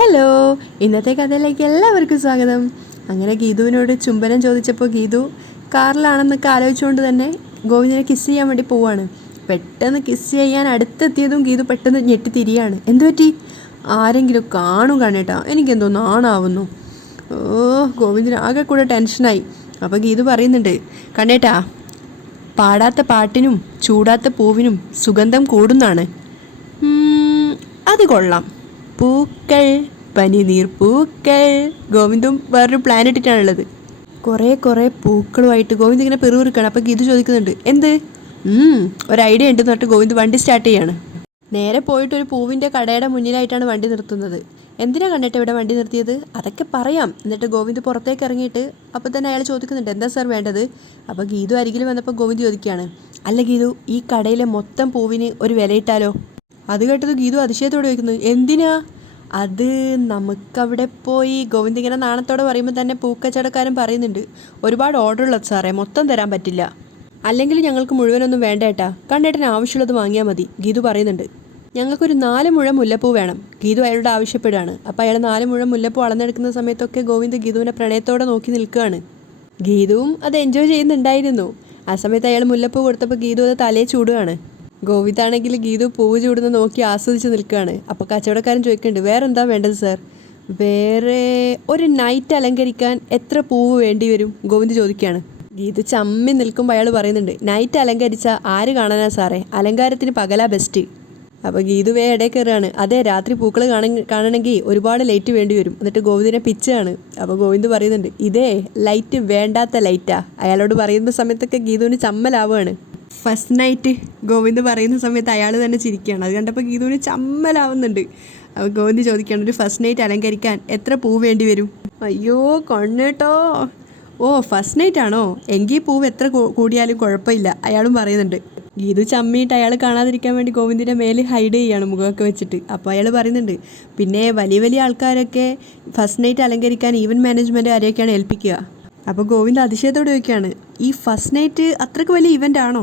Hello, ഇന്നത്തെ കഥയിലേക്ക് എല്ലാവർക്കും സ്വാഗതം. അങ്ങനെ ഗീതുവിനോട് ചുംബനം ചോദിച്ചപ്പോൾ ഗീതു കാറിലാണെന്നൊക്കെ ആലോചിച്ചുകൊണ്ട് തന്നെ ഗോവിന്ദനെ കിസ് ചെയ്യാൻ വേണ്ടി പോവാണ്. പെട്ടെന്ന് കിസ് ചെയ്യാൻ അടുത്തെത്തിയതും ഗീതു പെട്ടെന്ന് ഞെട്ടിത്തിരിയാണ്. എന്തു പറ്റി? ആരെങ്കിലും കാണും കണ്ണേട്ടാ, എനിക്കെന്തോ നാണാവുന്നു. ഗോവിന്ദന് ആകെ കൂടെ ടെൻഷനായി. അപ്പോൾ ഗീതു പറയുന്നുണ്ട്, കണ്ണേട്ടാ, പാടാത്ത പാട്ടിനും ചൂടാത്ത പൂവിനും സുഗന്ധം കൂടുന്നാണ്. അത് കൊള്ളാം. പൂക്കൾ, പനിനീർ പൂക്കൾ. ഗോവിന്ദും വേറൊരു പ്ലാൻ ഇട്ടിട്ടാണുള്ളത്. കുറേ പൂക്കളുമായിട്ട് ഗോവിന്ദ് ഇങ്ങനെ പെറുവിറുക്കാണ്. അപ്പോൾ ഗീതു ചോദിക്കുന്നുണ്ട്, എന്ത്? ഒരു ഐഡിയ ഉണ്ടെന്ന് പറഞ്ഞിട്ട് ഗോവിന്ദ് വണ്ടി സ്റ്റാർട്ട് ചെയ്യാണ്. നേരെ പോയിട്ട് ഒരു പൂവിൻ്റെ കടയുടെ മുന്നിലായിട്ടാണ് വണ്ടി നിർത്തുന്നത്. എന്തിനാ കണ്ടിട്ട് ഇവിടെ വണ്ടി നിർത്തിയത്? അതൊക്കെ പറയാം. എന്നിട്ട് ഗോവിന്ദ് പുറത്തേക്ക് ഇറങ്ങിയിട്ട് അപ്പോൾ തന്നെ അയാൾ ചോദിക്കുന്നുണ്ട്, എന്താ സാർ വേണ്ടത്? അപ്പോൾ ഗീതു അരികിൽ വന്നപ്പോൾ ഗോവിന്ദ് ചോദിക്കുകയാണ്, അല്ല ഗീതു, ഈ കടയിലെ മൊത്തം പൂവിന് ഒരു വിലയിട്ടാലോ? അത് കേട്ടത് ഗീതു അതിശയത്തോടെ ചോദിക്കുന്നു, എന്തിനാ? അത് നമുക്കവിടെ പോയി. ഗോവിന്ദ് ഇങ്ങനെ നാണത്തോടെ പറയുമ്പോൾ തന്നെ പൂക്കച്ചവടക്കാരൻ പറയുന്നുണ്ട്, ഒരുപാട് ഓർഡർ ഉള്ളത് സാറേ, മൊത്തം തരാൻ പറ്റില്ല. അല്ലെങ്കിൽ ഞങ്ങൾക്ക് മുഴുവനൊന്നും വേണ്ട ഏട്ടാ, കണ്ണേട്ടന് ആവശ്യമുള്ളത് വാങ്ങിയാൽ മതി. ഗീതു പറയുന്നുണ്ട്, ഞങ്ങൾക്കൊരു 4 മുഴം മുല്ലപ്പൂ വേണം. ഗീതു അയാളോട് ആവശ്യപ്പെടുകയാണ്. അപ്പോൾ അയാൾ 4 മുഴം മുല്ലപ്പൂ അളന്നെടുക്കുന്ന സമയത്തൊക്കെ ഗോവിന്ദ് ഗീതുവിനെ പ്രണയത്തോടെ നോക്കി നിൽക്കുകയാണ്. ഗീതുവും അത് എൻജോയ് ചെയ്യുന്നുണ്ടായിരുന്നു. ആ സമയത്ത് അയാൾ മുല്ലപ്പൂ കൊടുത്തപ്പോൾ ഗീതു അത് തലയെ ചൂടുകയാണ്. ഗോവിന്ദാണെങ്കിൽ ഗീതു പൂവ് ചൂടുന്ന നോക്കി ആസ്വദിച്ച് നിൽക്കുകയാണ്. അപ്പോൾ കച്ചവടക്കാരൻ ചോദിക്കുന്നുണ്ട്, വേറെ എന്താ വേണ്ടത് സാർ? വേറെ ഒരു നൈറ്റ് അലങ്കരിക്കാൻ എത്ര പൂവ് വേണ്ടി വരും? ഗോവിന്ദ് ചോദിക്കുകയാണ്. ഗീതു ചമ്മി നിൽക്കുമ്പോൾ അയാൾ പറയുന്നുണ്ട്, നൈറ്റ് അലങ്കരിച്ചാൽ ആര് കാണാനാ സാറേ, അലങ്കാരത്തിന് പകലാ ബെസ്റ്റ്. അപ്പോൾ ഗീതു ഇടയിൽ കയറുകയാണ്, അതെ, രാത്രി പൂക്കൾ കാണണമെങ്കിൽ ഒരുപാട് ലൈറ്റ് വേണ്ടി വരും. എന്നിട്ട് ഗോവിന്ദിനെ പിച്ചാണ്. അപ്പോൾ ഗോവിന്ദ് പറയുന്നുണ്ട്, ഇതേ ലൈറ്റ് വേണ്ടാത്ത ലൈറ്റാ. അയാളോട് പറയുന്ന സമയത്തൊക്കെ ഗീതുവിന് ചമ്മലാവുകയാണ്. ഫസ്റ്റ് നൈറ്റ് ഗോവിന്ദ് പറയുന്ന സമയത്ത് അയാൾ തന്നെ ചിരിക്കുകയാണ്. അത് കണ്ടപ്പോൾ ഗീതുവിന് ചമ്മലാവുന്നുണ്ട്. അപ്പോൾ ഗോവിന്ദ് ചോദിക്കുകയാണ്, ഒരു ഫസ്റ്റ് നൈറ്റ് അലങ്കരിക്കാൻ എത്ര പൂ വേണ്ടി വരും? അയ്യോ കണ്ണേട്ടോ, ഫസ്റ്റ് നൈറ്റ് ആണോ? എങ്കിൽ പൂവ് എത്ര കൂടിയാലും കുഴപ്പമില്ല, അയാളും പറയുന്നുണ്ട്. ഗീതു ചമ്മിയിട്ട് അയാൾ കാണാതിരിക്കാൻ വേണ്ടി ഗോവിന്ദിൻ്റെ മേലെ ഹൈഡ് ചെയ്യുകയാണ് മുഖമൊക്കെ വെച്ചിട്ട്. അപ്പോൾ അയാൾ പറയുന്നുണ്ട്, പിന്നെ വലിയ ആൾക്കാരൊക്കെ ഫസ്റ്റ് നൈറ്റ് അലങ്കരിക്കാൻ ഈവൻറ്റ് മാനേജ്മെൻറ്റ് ആരെയൊക്കെയാണ് ഏൽപ്പിക്കുക. അപ്പോൾ ഗോവിന്ദ് അതിശയത്തോടെ ചോദിക്കുകയാണ്, ഈ ഫസ്റ്റ് നൈറ്റ് അത്രയ്ക്ക് വലിയ ഇവൻ്റ് ആണോ?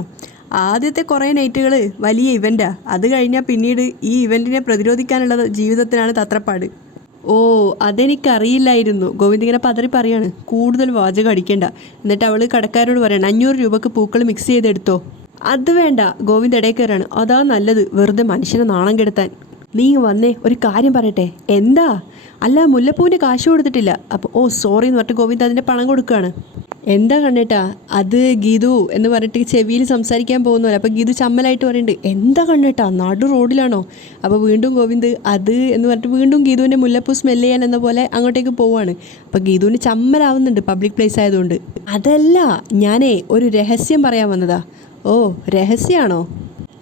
ആദ്യത്തെ കുറേ നൈറ്റുകൾ വലിയ ഇവൻ്റാണ്. അത് കഴിഞ്ഞാൽ പിന്നീട് ഈ ഇവൻറ്റിനെ പ്രതിരോധിക്കാനുള്ള ജീവിതത്തിനാണ് തത്രപ്പാട്. അതെനിക്കറിയില്ലായിരുന്നു. ഗോവിന്ദ് ഇങ്ങനെ പതറി പറയാണ്. കൂടുതൽ വാചകം അടിക്കേണ്ട. എന്നിട്ട് അവൾ കടക്കാരോട് പറയണം, 500 രൂപക്ക് പൂക്കൾ മിക്സ് ചെയ്തെടുത്തോ. അത് വേണ്ട. ഗോവിന്ദ് ഇടയിൽ കയറാണ്. അതാ നല്ലത്, വെറുതെ മനുഷ്യനെ നാണം കെടുത്താൻ. നീ വന്നേ, ഒരു കാര്യം പറയട്ടെ. എന്താ? അല്ല, മുല്ലപ്പൂവിൻ്റെ കാശ് കൊടുത്തിട്ടില്ല. അപ്പോൾ സോറി എന്ന് പറഞ്ഞിട്ട് ഗോവിന്ദ് അതിൻ്റെ പണം കൊടുക്കുകയാണ്. എന്താ കണ്ണേട്ടാ? അത് ഗീതു എന്ന് പറഞ്ഞിട്ട് ചെവിയിൽ സംസാരിക്കാൻ പോകുന്നല്ലോ. അപ്പോൾ ഗീതു ചമ്മലായിട്ട് പറയുന്നുണ്ട്, എന്താ കണ്ണേട്ടാ, നടു റോഡിലാണോ? അപ്പോൾ വീണ്ടും ഗോവിന്ദ് അത് എന്ന് പറഞ്ഞിട്ട് വീണ്ടും ഗീതുവിൻ്റെ മുല്ലപ്പൂ സ്മെല്ല് ചെയ്യാൻ എന്ന പോലെ അങ്ങോട്ടേക്ക് പോവുകയാണ്. അപ്പോൾ ഗീതുവിന് ചമ്മലാവുന്നുണ്ട്, പബ്ലിക് പ്ലേസ് ആയതുകൊണ്ട്. അതല്ല, ഞാനേ ഒരു രഹസ്യം പറയാൻ വന്നതാ. രഹസ്യമാണോ?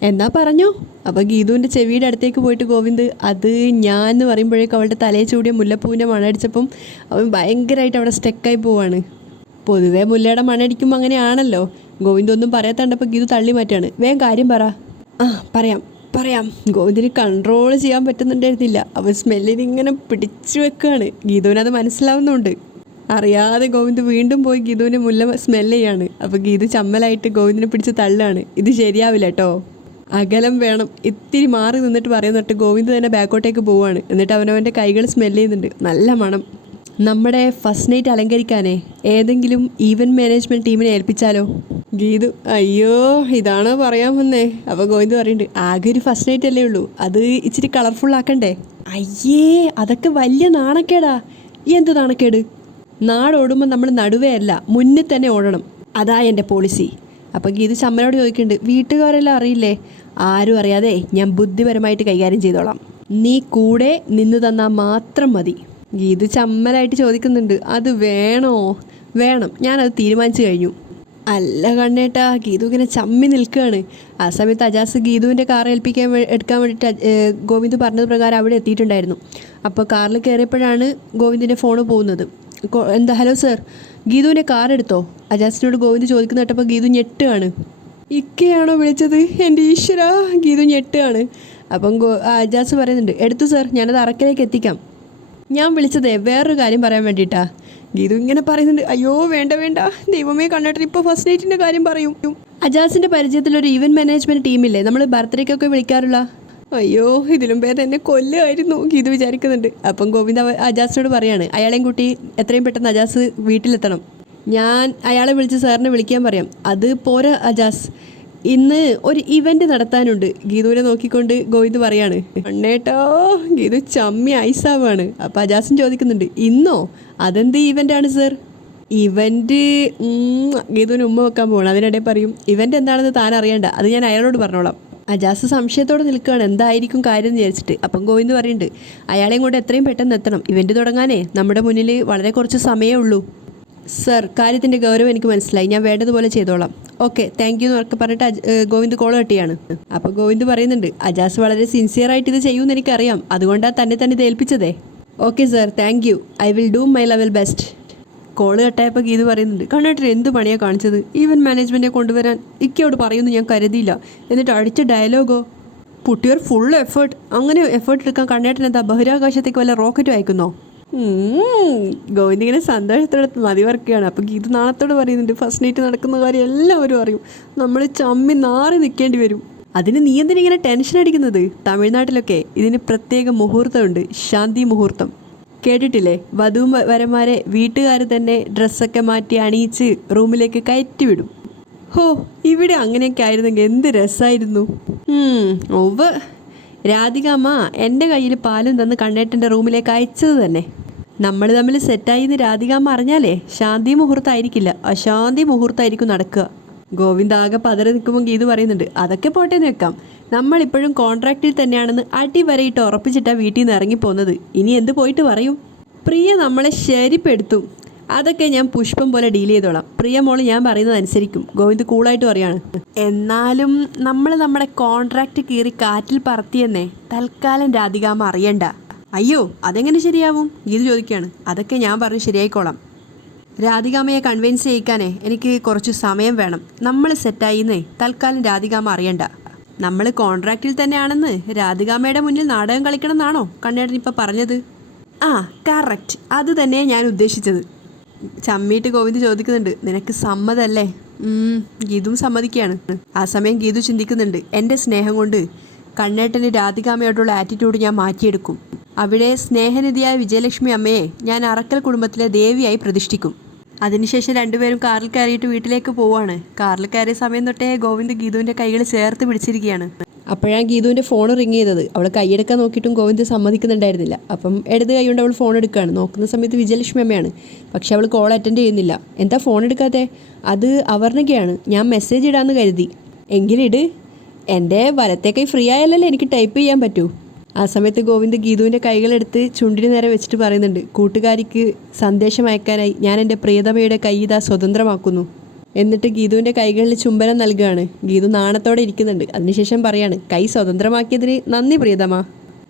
എന്നാ പറഞ്ഞോ. അപ്പോൾ ഗീതുവിൻ്റെ ചെവിയുടെ അടുത്തേക്ക് പോയിട്ട് ഗോവിന്ദ് അത് ഞാൻ എന്ന് പറയുമ്പോഴേക്കും അവളുടെ തലയിൽ ചൂടിയ മുല്ലപ്പൂവിൻ്റെ മണടിച്ചപ്പം അവൻ ഭയങ്കരമായിട്ട് അവിടെ സ്റ്റക്കായി പോവാണ്. പൊതുവേ മുല്ലയുടെ മണടിക്കുമ്പോൾ അങ്ങനെയാണല്ലോ. ഗോവിന്ദ് ഒന്നും പറയാത്തണ്ടപ്പോൾ ഗീതു തള്ളി മാറ്റാണ്. വേഗം കാര്യം പറ. പറയാം. ഗോവിന്ദിന് കൺട്രോൾ ചെയ്യാൻ പറ്റുന്നുണ്ടായിരുന്നില്ല. അവൻ സ്മെല്ലിന് ഇങ്ങനെ പിടിച്ചു വെക്കുകയാണ്. ഗീതുവിനത് മനസ്സിലാവുന്നുണ്ട്. അറിയാതെ ഗോവിന്ദ് വീണ്ടും പോയി ഗീതുവിന് മുല്ല സ്മെല്ല് ചെയ്യാണ്. അപ്പോൾ ഗീതു ചമ്മലായിട്ട് ഗോവിന്ദിനെ പിടിച്ച് തള്ളുകയാണ്. ഇത് ശരിയാവില്ല കേട്ടോ, അകലം വേണം. ഇത്തിരി മാറി നിന്നിട്ട് പറയുന്നിട്ട് ഗോവിന്ദ് തന്നെ ബാക്കോട്ടേക്ക് പോവുകയാണ്. എന്നിട്ട് അവനവൻ്റെ കൈകൾ സ്മെല്ല് ചെയ്യുന്നുണ്ട്. നല്ല മണം. നമ്മുടെ ഫസ്റ്റ് നൈറ്റ് അലങ്കരിക്കാനേ ഏതെങ്കിലും ഈവൻറ്റ് മാനേജ്മെൻറ്റ് ടീമിനെ ഏൽപ്പിച്ചാലോ? ഗീതു, അയ്യോ ഇതാണോ പറയാൻ വന്നേ? അപ്പോൾ ഗോവിന്ദ് പറയുന്നുണ്ട്, ആകെ ഒരു ഫസ്റ്റ് നൈറ്റ് അല്ലേ ഉള്ളൂ, അത് ഇച്ചിരി കളർഫുൾ ആക്കണ്ടേ? അയ്യേ, അതൊക്കെ വലിയ നാണക്കേടാ. എന്ത് നാണക്കേട്? നാടോടുമ്പോൾ നമ്മൾ നടുവേ അല്ല, മുന്നിൽ തന്നെ ഓടണം. അതാ എൻ്റെ പോളിസി. അപ്പോൾ ഗീതു ചമ്മനോട് ചോദിക്കുന്നുണ്ട്, വീട്ടുകാരെല്ലാം അറിയില്ലേ? ആരും അറിയാതെ ഞാൻ ബുദ്ധിപരമായിട്ട് കൈകാര്യം ചെയ്തോളാം. നീ കൂടെ നിന്ന് തന്നാൽ മാത്രം മതി. ഗീതു ചമ്മലായിട്ട് ചോദിക്കുന്നുണ്ട്, അത് വേണോ? വേണം, ഞാനത് തീരുമാനിച്ചു കഴിഞ്ഞു. അല്ല കണ്ണേട്ടാ, ഗീതു ഇങ്ങനെ ചമ്മി നിൽക്കുകയാണ്. ആ സമയത്ത് അജാസ് ഗീതുവിൻ്റെ കാർ എടുക്കാൻ വേണ്ടിയിട്ട് ഗോവിന്ദ് പറഞ്ഞത് പ്രകാരം അവിടെ എത്തിയിട്ടുണ്ടായിരുന്നു. അപ്പോൾ കാറിൽ കയറിയപ്പോഴാണ് ഗോവിന്ദിൻ്റെ ഫോണ് പോകുന്നത്. എന്താ? ഹലോ സർ, ഗീതുവിൻ്റെ കാർ എടുത്തോ? അജാസിനോട് ഗോവിന്ദ് ചോദിക്കുന്ന കേട്ടപ്പോൾ ഗീതു ഞെട്ടുകയാണ്. ഇക്കയാണോ വിളിച്ചത്? എൻ്റെ ഈശ്വര, ഗീതു ഞെട്ടുകയാണ്. അപ്പം അജാസ് പറയുന്നുണ്ട്, എടുത്തു സർ, ഞാനത് അറക്കലേക്ക് എത്തിക്കാം. ഞാൻ വിളിച്ചതേ വേറൊരു കാര്യം പറയാൻ വേണ്ടിയിട്ടാ. ഗീതു ഇങ്ങനെ പറയുന്നുണ്ട്, അയ്യോ വേണ്ട, ദൈവമേ കണ്ണേട്ടൻ ഇപ്പോൾ ഫസ്റ്റ് നൈറ്റിൻ്റെ കാര്യം പറയും. അജാസിൻ്റെ പരിചയത്തിലൊരു ഈവൻറ്റ് മാനേജ്മെൻറ്റ് ടീമില്ലേ, നമ്മൾ ബർത്ത്ഡേക്കൊക്കെ വിളിക്കാറുള്ള? അയ്യോ ഇതിലും പേര് എന്നെ കൊല്ലുമായിരുന്നു ഗീതു വിചാരിക്കുന്നുണ്ട്. അപ്പം ഗോവിന്ദ് അജാസിനോട് പറയാണ് അയാളെയും കൂട്ടി എത്രയും പെട്ടെന്ന് അജാസ് വീട്ടിലെത്തണം. ഞാൻ അയാളെ വിളിച്ച് സാറിനെ വിളിക്കാൻ പറയാം. അത് പോരാ അജാസ്, ഇന്ന് ഒരു ഇവന്റ് നടത്താനുണ്ട്. ഗീതുവിനെ നോക്കിക്കൊണ്ട് ഗോവിന്ദ് പറയാണ്. അണ്ണേട്ടോ ഗീതു ചമ്മി ഐസാവാണ്. അപ്പം അജാസും ചോദിക്കുന്നുണ്ട് ഇന്നോ? അതെന്ത് ഇവൻ്റാണ് സർ? ഇവൻ്റ് ഗീതുവിന് ഉമ്മ വെക്കാൻ പോകണം. അതിനിടെ പറയും ഇവൻ്റ് എന്താണെന്ന് താൻ അറിയണ്ട, അത് ഞാൻ അയാളോട് പറഞ്ഞോളാം. അജാസ് സംശയത്തോടെ നിൽക്കുകയാണ് എന്തായിരിക്കും കാര്യം എന്ന് വിചാരിച്ചിട്ട്. അപ്പം ഗോവിന്ദ് പറയുന്നുണ്ട് അയാളെയും കൊണ്ട് എത്രയും പെട്ടെന്ന് എത്തണം. ഇവൻ്റ് തുടങ്ങാനേ നമ്മുടെ മുന്നിൽ വളരെ കുറച്ച് സമയമേ ഉള്ളൂ. സർ കാര്യത്തിൻ്റെ ഗൗരവം എനിക്ക് മനസ്സിലായി, ഞാൻ വേണ്ടതുപോലെ ചെയ്തോളാം. ഓക്കെ താങ്ക് യു എന്നൊക്കെ പറഞ്ഞിട്ട് ഗോവിന്ദ് കോൾ കട്ടിയാണ്. അപ്പോൾ ഗോവിന്ദ് പറയുന്നുണ്ട് അജാസ് വളരെ സിൻസിയറായിട്ട് ഇത് ചെയ്യുമെന്ന് എനിക്കറിയാം, അതുകൊണ്ടാണ് തന്നെ ഇത് ഏൽപ്പിച്ചതേ. Okay sir thank you, I will do my level best. Call കട്ടായപ്പോൾ ഗീത് പറയുന്നുണ്ട് കണ്ണേട്ടർ എന്ത് പണിയാണ് കാണിച്ചത്? ഈവൻ മാനേജ്മെൻറ്റിനെ കൊണ്ടുവരാൻ ഇക്കയോട് പറയുമെന്ന് ഞാൻ കരുതിയില്ല. എന്നിട്ട് അടിച്ച ഡയലോഗോ പുട്ടിയർ ഫുൾ എഫേർട്ട്. അങ്ങനെ എഫേർട്ട് എടുക്കാൻ കണ്ണേട്ടൻ എന്താ ബഹിരാകാശത്തേക്ക് വല്ല റോക്കറ്റും അയക്കുന്നോ? ഗോവിന്ദ് ഇങ്ങനെ സന്തോഷത്തോടെ മതി വർക്കുകയാണ്. അപ്പോൾ ഗീത് നാളത്തോട് പറയുന്നുണ്ട് ഫസ്റ്റ് നൈറ്റ് നടക്കുന്ന കാര്യം എല്ലാവരും അറിയും, നമ്മൾ ചമ്മി നാറി നിൽക്കേണ്ടി വരും. അതിന് നീ എന്തിനിങ്ങനെ ടെൻഷൻ അടിക്കുന്നത്? തമിഴ്നാട്ടിലൊക്കെ ഇതിന് പ്രത്യേക മുഹൂർത്തമുണ്ട്, ശാന്തി മുഹൂർത്തം. കേട്ടിട്ടില്ലേ? വധുവും വരന്മാരെ വീട്ടുകാർ തന്നെ ഡ്രസ്സൊക്കെ മാറ്റി അണിയിച്ച് റൂമിലേക്ക് കയറ്റി വിടും. ഹോ ഇവിടെ അങ്ങനെയൊക്കെ ആയിരുന്നെങ്കിൽ എന്ത് രസമായിരുന്നു. ഒവ് രാധിക അമ്മ എൻ്റെ കയ്യിൽ പാലും തന്ന് കണ്ണേട്ടൻ്റെ റൂമിലേക്ക് അയച്ചത് തന്നെ. നമ്മൾ തമ്മിൽ സെറ്റായി എന്ന് രാധിക അമ്മ അറിഞ്ഞാലേ ശാന്തി മുഹൂർത്തമായിരിക്കില്ല, അശാന്തി മുഹൂർത്തമായിരിക്കും നടക്കുക. ഗോവിന്ദ് ആകെ പതറി നിൽക്കുമ്പോൾ ഗീതു പറയുന്നുണ്ട് അതൊക്കെ പോട്ടേന്ന് വെക്കാം, നമ്മളിപ്പോഴും കോൺട്രാക്റ്റിൽ തന്നെയാണെന്ന് അടിവരയിട്ട് ഉറപ്പിച്ചിട്ടാണ് വീട്ടിൽ നിന്ന് ഇറങ്ങിപ്പോകുന്നത്. ഇനി എന്ത് പോയിട്ട് പറയും? പ്രിയ നമ്മളെ ശരിപ്പെടുത്തും, അതൊക്കെ ഞാൻ പുഷ്പം പോലെ ഡീൽ ചെയ്തോളാം. പ്രിയ മോള് ഞാൻ പറയുന്നത് അനുസരിക്കും. ഗോവിന്ദ് കൂളായിട്ട് പറയാണ്. എന്നാലും നമ്മൾ നമ്മുടെ കോൺട്രാക്റ്റ് കീറി കാറ്റിൽ പറത്തിയെന്നേ തൽക്കാലം രാധികാമ്മ അറിയണ്ട. അയ്യോ അതെങ്ങനെ ശരിയാവും? ഗീതു ചോദിക്കുകയാണ്. അതൊക്കെ ഞാൻ പറഞ്ഞ് ശരിയായിക്കോളാം. രാധികാമ്മയെ കൺവിൻസ് ചെയ്യിക്കാനേ എനിക്ക് കുറച്ച് സമയം വേണം. നമ്മൾ സെറ്റായിന്നേ തൽക്കാലം രാധികാമ്മ അറിയണ്ട. നമ്മൾ കോൺട്രാക്റ്റിൽ തന്നെയാണെന്ന് രാധികാമ്മയുടെ മുന്നിൽ നാടകം കളിക്കണം എന്നാണോ കണ്ണേട്ടൻ ഇപ്പം പറഞ്ഞത്? ആ കറക്റ്റ്, അത് തന്നെയാണ് ഞാൻ ഉദ്ദേശിച്ചത്. ചമ്മീട്ട് ഗോവിന്ദ് ചോദിക്കുന്നുണ്ട് നിനക്ക് സമ്മതല്ലേ? ഗീതുവും സമ്മതിക്കുകയാണ്. ആ സമയം ഗീതു ചിന്തിക്കുന്നുണ്ട് എൻ്റെ സ്നേഹം കൊണ്ട് കണ്ണേട്ടന് രാധികാമ്മയോടുള്ള ആറ്റിറ്റ്യൂഡ് ഞാൻ മാറ്റിയെടുക്കും. അവിടെ സ്നേഹനിധിയായ വിജയലക്ഷ്മി അമ്മയെ ഞാൻ അറക്കൽ കുടുംബത്തിലെ ദേവിയായി പ്രതിഷ്ഠിക്കും. അതിനുശേഷം രണ്ടുപേരും കാറിൽ കയറിയിട്ട് വീട്ടിലേക്ക് പോവാണ്. കാറിൽ കയറിയ സമയം തൊട്ടേ ഗോവിന്ദ് ഗീതുവിൻ്റെ കൈകൾ ചേർത്ത് പിടിച്ചിരിക്കുകയാണ്. അപ്പോഴാണ് ഗീതുവിൻ്റെ ഫോൺ റിങ് ചെയ്തത്. അവൾ കൈയെടുക്കാൻ നോക്കിയിട്ടും ഗോവിന്ദ് സമ്മതിക്കുന്നുണ്ടായിരുന്നില്ല. അപ്പം ഇടത് കൈ കൊണ്ട് അവൾ ഫോൺ എടുക്കുകയാണ്. നോക്കുന്ന സമയത്ത് വിജയലക്ഷ്മി അമ്മയാണ്. പക്ഷെ അവൾ കോൾ അറ്റൻഡ് ചെയ്യുന്നില്ല. എന്താ ഫോൺ എടുക്കാതെ? അത് അവർണകയാണ്, ഞാൻ മെസ്സേജ് ഇടാമെന്ന് കരുതി. എങ്കിലിട്, എൻ്റെ വലത്തെ കൈ ഫ്രീ ആയാലല്ലേ എനിക്ക് ടൈപ്പ് ചെയ്യാൻ പറ്റൂ. ആ സമയത്ത് ഗോവിന്ദ് ഗീതുവിൻ്റെ കൈകളെടുത്ത് ചുണ്ടിന് നേരെ വെച്ചിട്ട് പറയുന്നുണ്ട് കൂട്ടുകാരിക്ക് സന്ദേശം അയക്കാനായി ഞാൻ എൻ്റെ പ്രിയതമയുടെ കൈ ഇതാ സ്വതന്ത്രമാക്കുന്നു. എന്നിട്ട് ഗീതുവിൻ്റെ കൈകളിൽ ചുംബനം നൽകുകയാണ്. ഗീതു നാണത്തോടെ ഇരിക്കുന്നുണ്ട്. അതിനുശേഷം പറയാണ് കൈ സ്വതന്ത്രമാക്കിയതിന് നന്ദി പ്രിയതമ.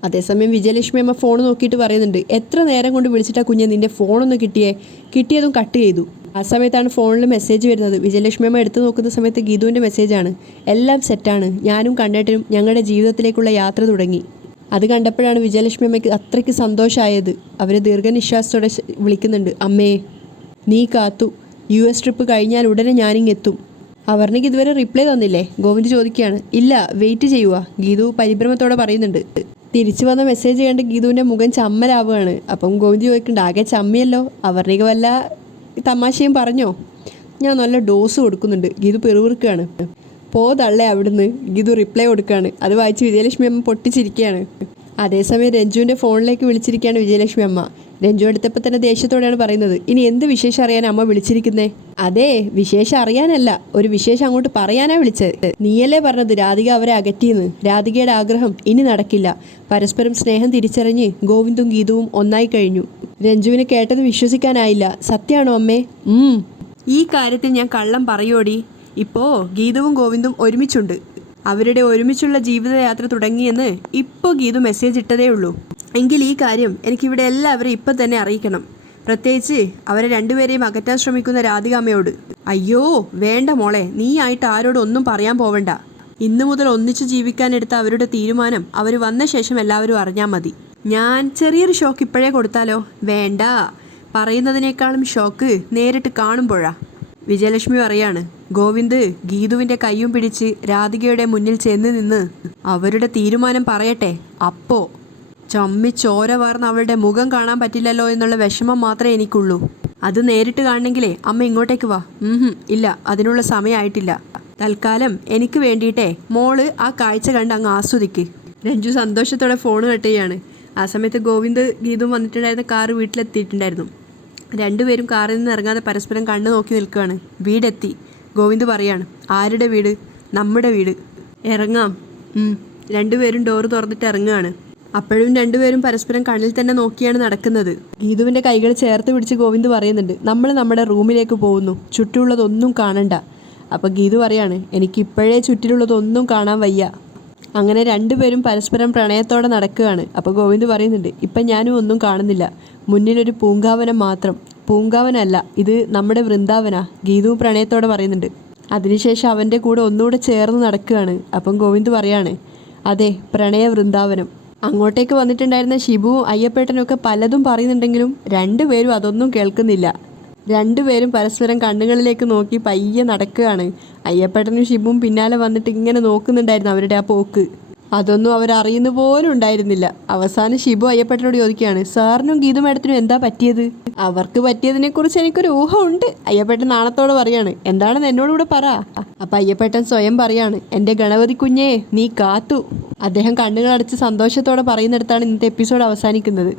അതേസമയം വിജയലക്ഷ്മി അമ്മ ഫോൺ നോക്കിയിട്ട് പറയുന്നുണ്ട് എത്ര നേരം കൊണ്ട് വിളിച്ചിട്ടാ കുഞ്ഞ് നിൻ്റെ ഫോണൊന്ന് കിട്ടിയതും കട്ട് ചെയ്തു. ആ സമയത്താണ് ഫോണിൽ മെസ്സേജ് വരുന്നത്. വിജയലക്ഷ്മി അമ്മ എടുത്തു നോക്കുന്ന സമയത്ത് ഗീതുവിൻ്റെ മെസ്സേജാണ്. എല്ലാം സെറ്റാണ്, ഞാനും കണ്ണേട്ടനും ഞങ്ങളുടെ ജീവിതത്തിലേക്കുള്ള യാത്ര തുടങ്ങി. അത് കണ്ടപ്പോഴാണ് വിജയലക്ഷ്മി അമ്മയ്ക്ക് അത്രയ്ക്ക് സന്തോഷമായത്. അവർ ദീർഘനിശ്വാസത്തോടെ വിളിക്കുന്നുണ്ട് അമ്മേ നീ കാത്തു, US ട്രിപ്പ് കഴിഞ്ഞാൽ ഉടനെ ഞാനിങ്ങെത്തും. അവർണയ്ക്ക് ഇതുവരെ റിപ്ലൈ തന്നില്ലേ? ഗോവിന്ദ് ചോദിക്കുകയാണ്. ഇല്ല വെയിറ്റ് ചെയ്യുക, ഗീതു പരിഭ്രമത്തോടെ പറയുന്നുണ്ട്. തിരിച്ചു വന്ന മെസ്സേജ് കണ്ട് ഗീതുവിൻ്റെ മുഖം ചമ്മലാവുകയാണ്. അപ്പം ഗോവിന്ദ് ചോദിക്കുന്നുണ്ട് ആകെ ചമ്മിയല്ലോ, അവർണയ്ക്ക് വല്ല തമാശയും പറഞ്ഞോ? ഞാൻ നല്ല ഡോസ് കൊടുക്കുന്നുണ്ട്. ഗീതു പെറുവിറുക്കുകയാണ്. തള്ളേ അവിടുന്ന്, ഗീതു റിപ്ലൈ കൊടുക്കുകയാണ്. അത് വായിച്ച് വിജയലക്ഷ്മി അമ്മ പൊട്ടിച്ചിരിക്കുകയാണ്. അതേസമയം രഞ്ജുവിൻ്റെ ഫോണിലേക്ക് വിളിച്ചിരിക്കുകയാണ് വിജയലക്ഷ്മി അമ്മ. രഞ്ജു എടുത്തപ്പോൾ തന്നെ ദേഷ്യത്തോടെയാണ് പറയുന്നത് ഇനി എന്ത് വിശേഷം അറിയാൻ അമ്മ വിളിച്ചിരിക്കുന്നേ? അതെ വിശേഷം അറിയാനല്ല, ഒരു വിശേഷം അങ്ങോട്ട് പറയാനാ വിളിച്ചത്. നീയല്ലേ പറഞ്ഞത് രാധിക അവരെ അകറ്റിയെന്ന്. രാധികയുടെ ആഗ്രഹം ഇനി നടക്കില്ല. പരസ്പരം സ്നേഹം തിരിച്ചറിഞ്ഞ് ഗോവിന്ദും ഗീതുവും ഒന്നായി കഴിഞ്ഞു. രഞ്ജുവിന് കേട്ടത് വിശ്വസിക്കാനായില്ല. സത്യമാണോ അമ്മേ? ഈ കാര്യത്തിൽ ഞാൻ കള്ളം പറയോടി. ഇപ്പോൾ ഗീതുവും ഗോവിന്ദും ഒരുമിച്ചുണ്ട്. അവരുടെ ഒരുമിച്ചുള്ള ജീവിതയാത്ര തുടങ്ങിയെന്ന് ഇപ്പോൾ ഗീതു മെസ്സേജ് ഇട്ടതേ ഉള്ളൂ. എങ്കിൽ ഈ കാര്യം എനിക്കിവിടെ എല്ലാവരും ഇപ്പം തന്നെ അറിയിക്കണം, പ്രത്യേകിച്ച് അവരെ രണ്ടുപേരെയും അകറ്റാൻ ശ്രമിക്കുന്ന രാധികാമ്മയോട്. അയ്യോ വേണ്ട മോളെ, നീ ആയിട്ട് ആരോടും ഒന്നും പറയാൻ പോവണ്ട. ഇന്നു മുതൽ ഒന്നിച്ചു ജീവിക്കാനെടുത്ത അവരുടെ തീരുമാനം അവർ വന്ന ശേഷം എല്ലാവരും അറിഞ്ഞാൽ മതി. ഞാൻ ചെറിയൊരു ഷോക്ക് ഇപ്പോഴേ കൊടുത്താലോ? വേണ്ട, പറയുന്നതിനേക്കാളും ഷോക്ക് നേരിട്ട് കാണുമ്പോഴാ. വിജയലക്ഷ്മി പറയാണ്. ഗോവിന്ദ് ഗീതുവിൻ്റെ കയ്യും പിടിച്ച് രാധികയുടെ മുന്നിൽ ചെന്ന് നിന്ന് അവരുടെ തീരുമാനം പറയട്ടെ. അപ്പോ ചമ്മി ചോര വാർന്ന് അവളുടെ മുഖം കാണാൻ പറ്റില്ലല്ലോ എന്നുള്ള വിഷമം മാത്രമേ എനിക്കുള്ളൂ. അത് നേരിട്ട് കാണണമെങ്കിലേ അമ്മ ഇങ്ങോട്ടേക്ക് വാ. ഇല്ല, അതിനുള്ള സമയമായിട്ടില്ല. തൽക്കാലം എനിക്ക് വേണ്ടിയിട്ടേ മോള് ആ കാഴ്ച കണ്ട് അങ്ങ് ആസ്വദിക്ക്. രഞ്ജു സന്തോഷത്തോടെ ഫോൺ കട്ട് ചെയ്യാണ്. ആ സമയത്ത് ഗോവിന്ദ് ഗീതുവും വന്നിട്ടുണ്ടായിരുന്ന കാറ് വീട്ടിലെത്തിയിട്ടുണ്ടായിരുന്നു. രണ്ടുപേരും കാറിൽ നിന്ന് ഇറങ്ങാതെ പരസ്പരം കണ്ണു നോക്കി നിൽക്കുകയാണ്. വീടെത്തി. ഗോവിന്ദ് പറയാണ്, ആരുടെ വീട്? നമ്മുടെ വീട്. ഇറങ്ങാം. രണ്ടുപേരും ഡോറ് തുറന്നിട്ട് ഇറങ്ങുകയാണ്. അപ്പോഴും രണ്ടുപേരും പരസ്പരം കണ്ണിൽ തന്നെ നോക്കിയാണ് നടക്കുന്നത്. ഗീതുവിൻ്റെ കൈകൾ ചേർത്ത് പിടിച്ച് ഗോവിന്ദ് പറയുന്നുണ്ട്, നമ്മൾ നമ്മുടെ റൂമിലേക്ക് പോകുന്നു, ചുറ്റുമുള്ളതൊന്നും കാണണ്ട. അപ്പോൾ ഗീതു പറയാണ്, എനിക്കിപ്പോഴേ ചുറ്റിലുള്ളതൊന്നും കാണാൻ വയ്യ. അങ്ങനെ രണ്ടുപേരും പരസ്പരം പ്രണയത്തോടെ നടക്കുകയാണ്. അപ്പോൾ ഗോവിന്ദ് പറയുന്നുണ്ട്, ഇപ്പം ഞാനും ഒന്നും കാണുന്നില്ല, മുന്നിലൊരു പൂങ്കാവനം മാത്രം. പൂങ്കാവനല്ല, ഇത് നമ്മുടെ വൃന്ദാവനാ. ഗീതുവും പ്രണയത്തോടെ പറയുന്നുണ്ട്. അതിനുശേഷം അവൻ്റെ കൂടെ ഒന്നുകൂടെ ചേർന്ന് നടക്കുകയാണ്. അപ്പം ഗോവിന്ദ് പറയാണ്, അതെ, പ്രണയ വൃന്ദാവനം. അങ്ങോട്ടേക്ക് വന്നിട്ടുണ്ടായിരുന്ന ഷിബുവും അയ്യപ്പേട്ടനും ഒക്കെ പലതും പറയുന്നുണ്ടെങ്കിലും രണ്ടുപേരും അതൊന്നും കേൾക്കുന്നില്ല. രണ്ടുപേരും പരസ്പരം കണ്ണുകളിലേക്ക് നോക്കി പയ്യെ നടക്കുകയാണ്. അയ്യപ്പേട്ടനും ഷിബുവും പിന്നാലെ വന്നിട്ട് ഇങ്ങനെ നോക്കുന്നുണ്ടായിരുന്നു അവരുടെ ആ പോക്ക്. അതൊന്നും അവരറിയുന്ന പോലും ഉണ്ടായിരുന്നില്ല. അവസാനം ഷിബു അയ്യപ്പേട്ടനോട് ചോദിക്കുകയാണ്, സാറിനും ഗീതു മേഡത്തിനും എന്താ പറ്റിയത്? അവർക്ക് പറ്റിയതിനെ കുറിച്ച് എനിക്കൊരു ഊഹമുണ്ട്. അയ്യപ്പേട്ടൻ നാണത്തോട് പറയാണ്, എന്താണെന്ന് എന്നോടുകൂടെ പറ. അപ്പം അയ്യപ്പേട്ടൻ സ്വയം പറയാണ്, എൻ്റെ ഗണപതി കുഞ്ഞേ, നീ കാത്തു. അദ്ദേഹം കണ്ണുകളടച്ച് സന്തോഷത്തോടെ പറയുന്നിടത്താണ് ഇന്നത്തെ എപ്പിസോഡ് അവസാനിക്കുന്നത്.